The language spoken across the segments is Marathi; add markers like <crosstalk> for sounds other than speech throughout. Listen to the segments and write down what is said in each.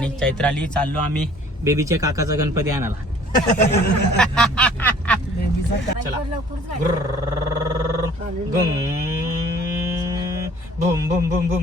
आणि चैत्राली चाललो आम्ही. बेबीच्या काकाचा गणपती आणाला चला. बुम. बुम बुम बुम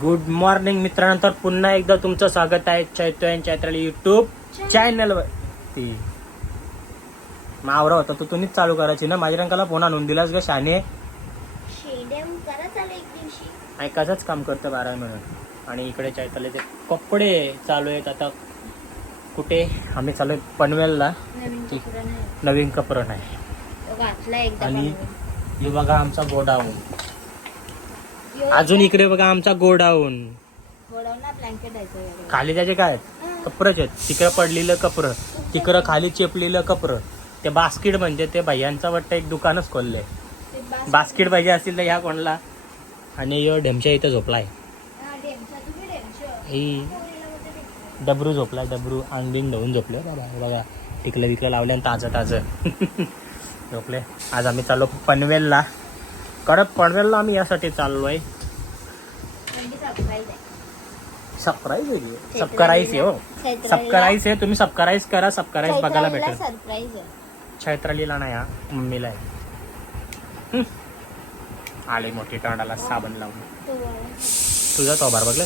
गुड मॉर्निंग मित्रांनंतर पुन्हा एकदा तुमचं स्वागत आहे चैत्र चैत्राली युट्यूब चॅनलवर ती मावरा होता तो तुम्हीच चालू करायची ना. माझ्या रंगाला फोन आणून दिलास ग शाने. शेंड्या करा चालू एक दिवशी. ऐकायचंच काम करतं बारा म्हणून आणि इकडे चैत्रालीचे कपडे चालू आहेत. आता कुठे? आम्ही चालू आहे पनवेलला. नवीन ठीक. कपडा नाही. नवीन कपडे नाही. तो घातला एकदा आणि. हे बघा आमचा गोडाऊन. यो, अजून इकडे बघा आमचा गोडाऊन. ब्लँकेट तो. खाली त्याचे काय आहेत? कपरच आहेत. तिकडं पडलेलं कपरं. तिकडं खाली चेपलेलं कपरं. ते बास्केट म्हणजे ते भैयांचं वाटतं एक दुकानच बास- बास्केट. पाहिजे असतील तर ह्या कोणला? आणि यो ढेमच्या इथं झोपलाय. डबरू झोपलाय डबरू अंडीन धुवून झोपले बाबा. हे बघा टिकलं विकलं लावलं आणि ताजं ताजं. <laughs> झोपले. आज आम्ही चाललो पनवेलला. कडक पनवेलला आम्ही यासाठी surprise आहे. सबस्क्राईब आहे सबस्क्राईब आहे हो. सबस्क्राईब आहे. तुम्ही सबस्क्राईब करा सबस्क्राईब बघायला भेटेल. चैत्रालीला नाही हा मम्मीला आहे. आले मोठी तोंडाला साबण लावून. तुझा तोबार बघलं?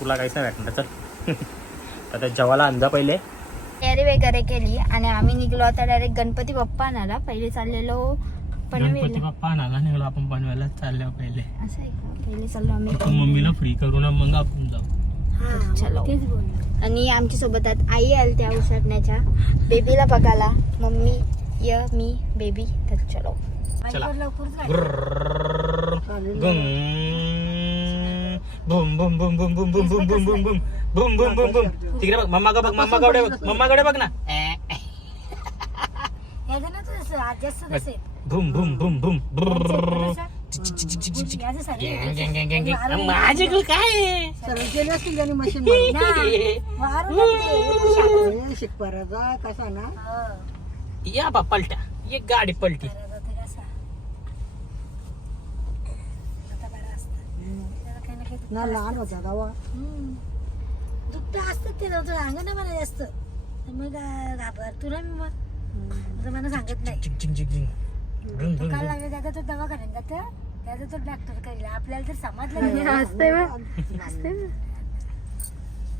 तुला काहीच नाही भेटणार चल. <laughs> आता जेवायला अंजा पहिले. तयारी वगैरे केली आणि आम्ही निघलो आता डायरेक्ट गणपती बाप्पा आणाला पहिले चाललेलो गणपती पनवेल बाप्पा नाला निघलो आपण पनवेलला चाललो पहिले. असं आहे का? पहिले चाललो आम्ही. मम्मीला फ्री करू ना मग आपण जाऊ. हा, चलो. आणि आमच्यासोबत आई आली त्या उसरण्याच्या बेबीला बघायला. मम्मी य मी बेबी तर चलो चला. बुम बुम बुम बुम बुम बुम बुम बुम बुम बुम बुम बुम बुम बुम तिकडे बघ मम्मा बघ मम्माकडे बघ मम्माकडे बघ ना बुम बुम बुम बुम माझ्याकडे काय कसा ना या बा पलटा ये गाडी पलटी. ना लहान होता दुखत असतं ते नव्हतं अंगण मला जास्त. मग घाबर तुला मी मग. आता मला सांगत नाही. काल. लागलं त्याचा तो दवाखान्यात जातं. त्याचा तो डॉक्टर करील आपल्याला तर समजलं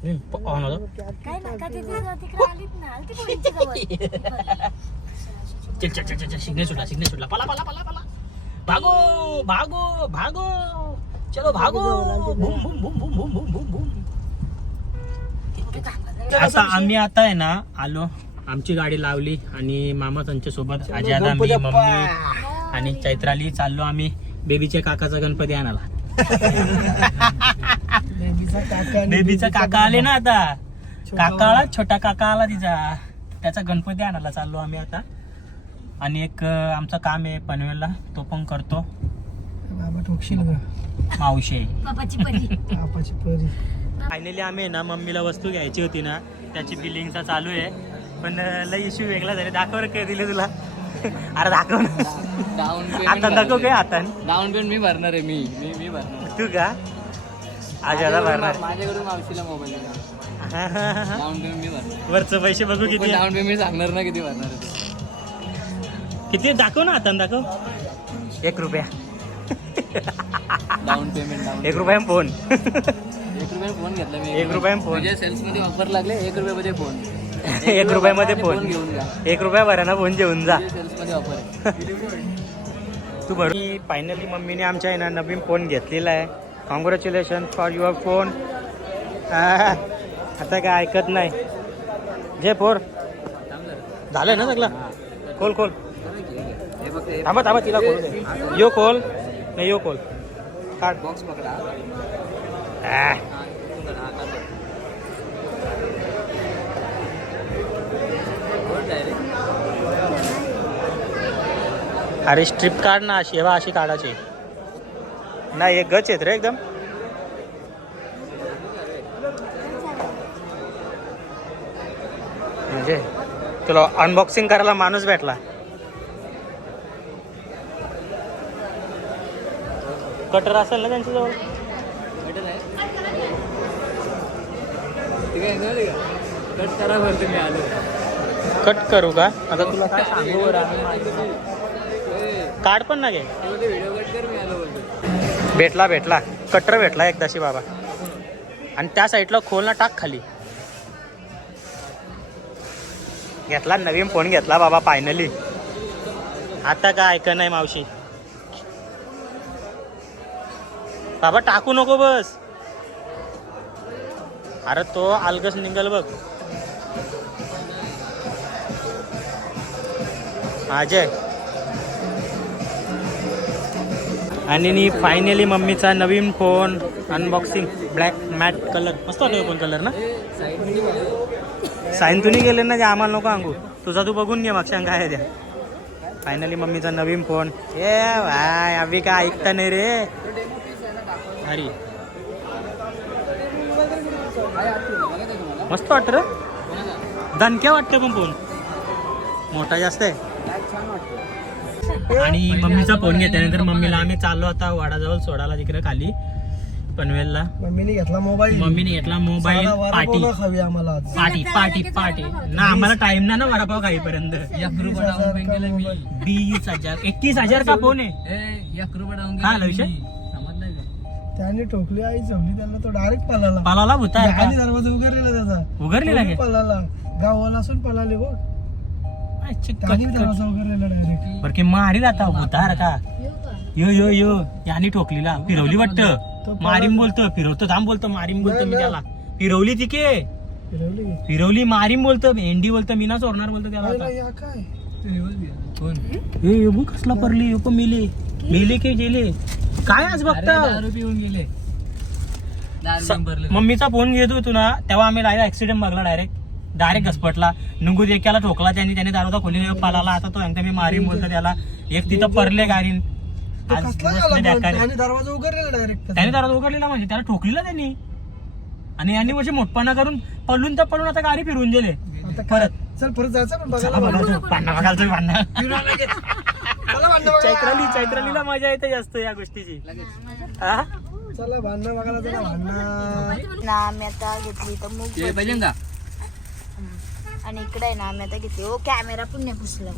नाही प- ऑन होतं. काय ना का तिथे तिकडे आलीत ना आलती पोरींची <laughs> जवळ. <laughs> चल चल चल चल चल सिग्नल सुटला सिग्नल सुटला पला पला पला पला. भागो भागो भागो. चलो भागो. Boom boom boom boom boom boom boom boom आता आम्ही आता आहे ना आलो. आमची गाडी लावली आणि मामा त्यांच्यासोबत आजी आता मी मम्मी आणि चैत्राली चाललो आम्ही. बेबीच्या काकाचा गणपती आणायला. <laughs> बेबीचा काका आले ना आता. काका आला छोटा काका आला तिचा. त्याचा गणपती आणायला चाललो आम्ही आता. आणि एक आमचं काम आहे पनवेलला. तो पण करतो. बाबा ठोकशील मावशी. फायनली आम्ही ना मम्मीला वस्तू घ्यायची होती ना. त्याची बिलिंगचा चालू आहे. पण लय इश्यू वेगळा झाला. दाखव काय दिले तुला. <laughs> अरे दाखव ना. डाऊन आता दाखव काय आता डाऊन पेमेंट मी भरणार आहे मी. मी मी भरणार तू का? आज याला भरणार. माझ्याकडून मावशीला मोबाईल डाऊन पेमेंट मी भरणार. वरचं पैसे बघू किती आहे. डाऊन पेमेंट सांगणार ना किती भरणार आहे ते. किती आहे? दाखव ना आता दाखव. एक रुपया. डाऊन पेमेंट डाऊन एक रुपया फोन एक रुपये फोन घेतला मी. एक रुपयाने फोन. म्हणजे सेल्समध्ये ऑफर लागले एक रुपयामध्ये फोन <laughs> एक रुपयामध्ये फोन फोन घेऊन जा. एक रुपया भरा ना फोन जेवून जा सेल्समध्ये ऑफर आहे. <laughs> तू भरू. फायनली मम्मीने आमच्या आहे ना नवीन फोन घेतलेला आहे. कॉंग्रॅच्युलेशन फॉर युअर फोन आता काय ऐकत नाही. जे फोर झालं ना सगळं? खोल खोल. थांबा थांबा तिला खोल यो खोल नाही यो खोल. काढ. बॉक्स पकडा अरे स्ट्रीप काढ ना अशी हेवा अशी काढायची. नाही एक गच येत रे एकदम. म्हणजे तुला अनबॉक्सिंग करायला माणूस भेटला. कटर असेल ना त्यांच्याजवळ? कट करा आलो. कट करू का? आता तुला काय सांगू? बरं. कार्ड पण ना घे व्हिडिओ कट कर मी आलो बोलतो भेटला भेटला. कटर भेटला एकदाशी बाबा. आणि त्या साईडला खोल ना टाक खाली. घेतला नवीन फोन घेतला बाबा फायनली आता काय ऐक नाही मावशी. बाबा टाकू नको बस. अरे तो अलगस निघल बघ. अजय आणि फायनली मम्मीचा नवीन phone unboxing black matte colour मस्त वाटतो फोन कलर ना? साईन तुम्ही गेले ना ते आम्हाला नको सांगू. तुझा तू बघून घे मागच्या काय द्या. फायनली मम्मीचा नवीन फोन ए भाय अभि काय ऐकता नाही रे. अरे. मस्त वाटत रे. दणक्या वाटतं पण फोन मोठा जास्त आहे. आणि मम्मीचा फोन घेतल्यानंतर मम्मीला आम्ही चाललो आता वाडाजवळ सोडायला तिकडे खाली. पनवेलला. मम्मीने घेतला मोबाईल. मम्मीने घेतला मोबाईल खावी आम्हाला आज. पार्टी पार्टी पार्टी ना आम्हाला टाइम ना ना वडापाव खाईपर्यंत वीस हजार एकतीस हजार का फोन आहे? त्याने ठोकली आई झोपली त्याला तो डायरेक्ट पळाला. पालाला आणि का दरवाजा उघडलेला त्याचा. उघडलेला पळाला. गावाला असून पळाले बघ. बरं की मारील आता भूतार का यो यो यो. याने ठोकलीला. फिरवली वाटतं. मारीम बोलतो. फिरवतो थांब बोलतो मारीम बोलतो मी त्याला. फिरवली ती के? फिरवली. फिरवली मारीम बोलतो एंडी बोलतो मी ना सोडणार बोलतो त्याला आता. कसला पडली यो पण मिले. मिले की गेले काय आज बघता? दारू पिऊन गेले. दारू पिऊन भरले. मम्मीचा फोन घेत होतो ना तेव्हा आम्ही डायरेक्ट ऍक्सिडेंट बघला डायरेक्ट डायरेक्ट घसपटला. नुंगू एकाला ठोकला त्यांनी त्याने दारोदा खोली पालाला. आता तो एकदा मी मारीन बोलतो त्याला. एक तिथं परले बेकार. त्याने दरवाजा उघडलेला डायरेक्ट त्याने दारोदा उघडलेला म्हणजे त्याला ठोकलेला त्यांनी. आणि यांनी म्हणजे मोठपणा करून पळून तर पळून आता गाडी फिरवून गेले परत. चल परत जायचं पण. चैत्राली चैत्रालीला मजा येते जास्त या गोष्टीची? चला भांडणं बघायला चला भांडणं. आता घेतली तर मूग आणि इकडे आहे ना आम्ही आता घेतली. ओ कॅमेरा पण नाही पुसला.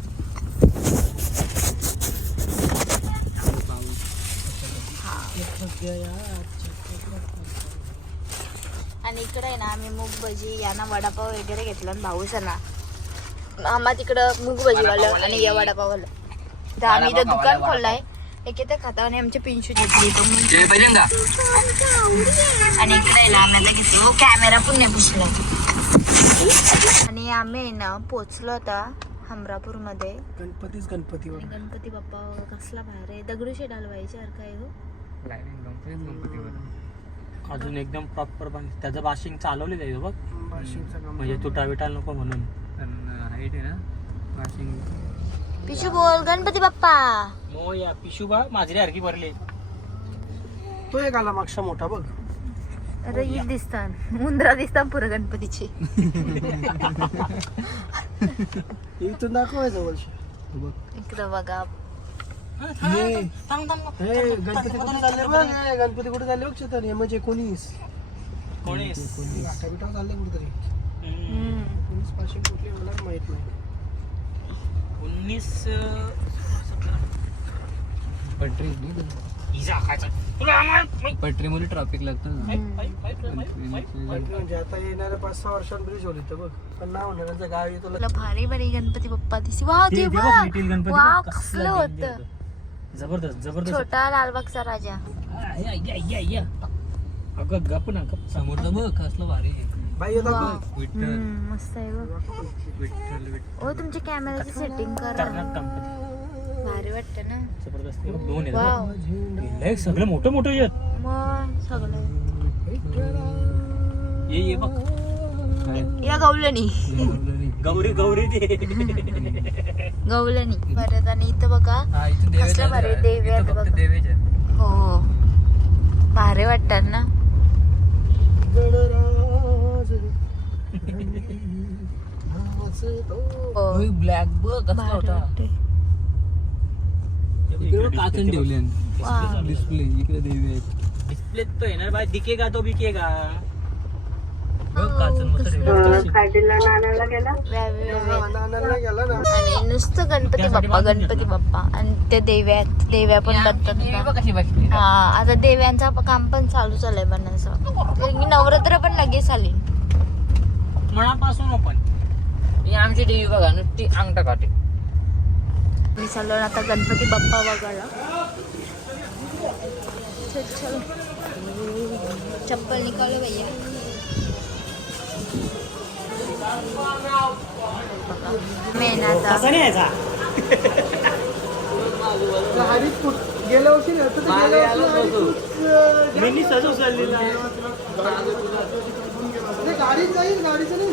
आणि इकडे आहे ना आम्ही मूग भजी यांना वडापाव वगैरे घेतला आणि भाऊस ना आम्हा तिकडं मूग भजीवालं आणि या वडापाववालं. तर आम्ही इथं दुकान खोललंय. एक इथं खाता आणि आमची पिंशू घेतली. आणि इकडे आहे ना आम्ही आता घेतली. ओ कॅमेरा पण नाही पुसला. आणि आम्ही आहे ना पोचलो होता हमरापूरमध्ये गणपतीच गणपती गणपती बाप्पा कसला भार आहे. दगडूशेठ हलवायचे सारखं आहे हो अजून एकदम प्रॉपर पण त्याचं बाशिंग चालवलेलं आहे बघ. म्हणजे तुटा बिटा नको म्हणून. हाईट आहे ना वाशिंग पिशू बोल गणपती बाप्पा. मो या पिशूबा माझरी हरकी भरली. तो एक आला मागचा मोठा बघ. अरे ही दिसतात मुंद्रा दिसतात पुरं गणपतीची. <laughs> इथून दाखवायचं वर्ष. इकडं बघा. हे गणपती कुठे चालले बघ. हे, गणपती कुठे चालले बघ चेतन म्हणजे एकोणीस कोणीस? आठा बिठा चालले कुठेतरी. हम्म. एकोणीस पाचशे कुठले मला माहीत नाही. उन्नीस पटरी मध्ये ट्रॅफिक लागतं ना. म्हणजे आता येणाऱ्या पाच सहा वर्षात ब्रिज होईल तर बघ. पण नाव होणार त्यांचं गाव येतो तुला भारी भारी गणपती बाप्पा दिसते वाव ते ते दे बघ, बघ लिटिल गणपती वाव बघ, कसलं danger होतं. होतं. जबरदस्त जबरदस्त. छोटा लालबागचा राजा. आ, या, या, या, या. अगं गप ना गप. समोरचं बघ कसलं भारी. बाई. विठ्ठल. मस्त आहे बघ. विठ्ठल विठ्ठल. ओ तुमच्या कॅमेराची सेटिंग करा. भारी वाटतं ना. जबरदस्त दोन वाव. सगळे मोठं मोठं मग सगळं. ये ये बघ. या गवलनी गौरी गौरी ते गवलनी परत आणि इथं बघा. हा इथून देवे कसलं भारी आहे. देवी इथं आहेत फक्त बघा. देवेच आहेत. हो. भारी वाटतात ना. गणराज. हो. ब्लॅक बघ कसला भारी होता. वाटते. इकडे काचन ठेवले. डिस्प्ले इकडे देवी आहेत. डिस्प्ले तो येणार बाय दिकेगा तो बिकेगा बघ हो, काचन मस्त गेला? आणि नुसतं गणपती बाप्पा गणपती बाप्पा. आणि ते देव्या आहेत. देव्या पण बसतात देवी ना. बघ कशी बसली. हा आता देव्यांचा काम पण चालू झालंय बनायचं कारण की नवरात्र पण लगेच आली. मनापासून ओपन. आमची देवी बघा नुसती अंगठा काटे. मी चाललो आता गणपती बाप्पा चल चप्पल निकालो भैया कुठ गेल्या वर्षी जाईल गाडीचा नाही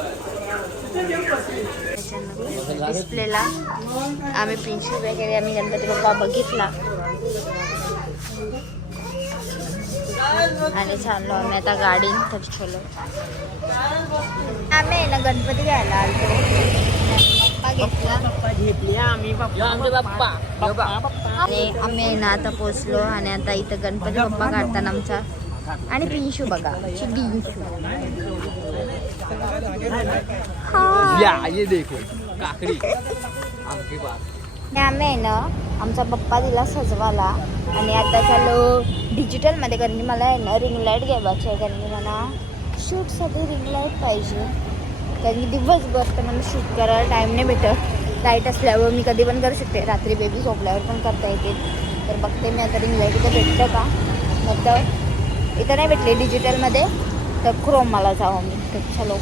डिस्प्लेला आम्ही पिंशी वगैरे आम्ही गणपती बाप्पा बघितला. आणि चाललो आम्ही आता गाडीन तर चलो आम्ही आहे ना गणपती घ्यायला आलतो. बाप्पा घेतला. आम्ही आणि आम्ही ना आता पोचलो आणि आता इथं गणपती बाप्पा काढताना आमचा आणि पिंशू बघा चिंशू हा. या ये देखो काकडी. आमची बाप आणि आम्ही आहे ना आमचा पप्पा दिला सजवाला आणि आता चालू डिजिटलमध्ये कारण की मला आहे ना रिंग लाइट घ्यायची आहे कारण की मला शूटसाठी रिंग लाइट पाहिजे. कारण की दिवसभर तर मला शूट करायला टाईम नाही भेटत. लाइट असल्यावर मी कधी पण करू शकते. रात्री बेबी झोपल्यावर पण करता येते. तर बघते मी आता रिंग लाइट इथं भेटतं का? नाही तर इथं नाही भेटले डिजिटलमध्ये. तर क्रोम मला जावं मी तर चलो.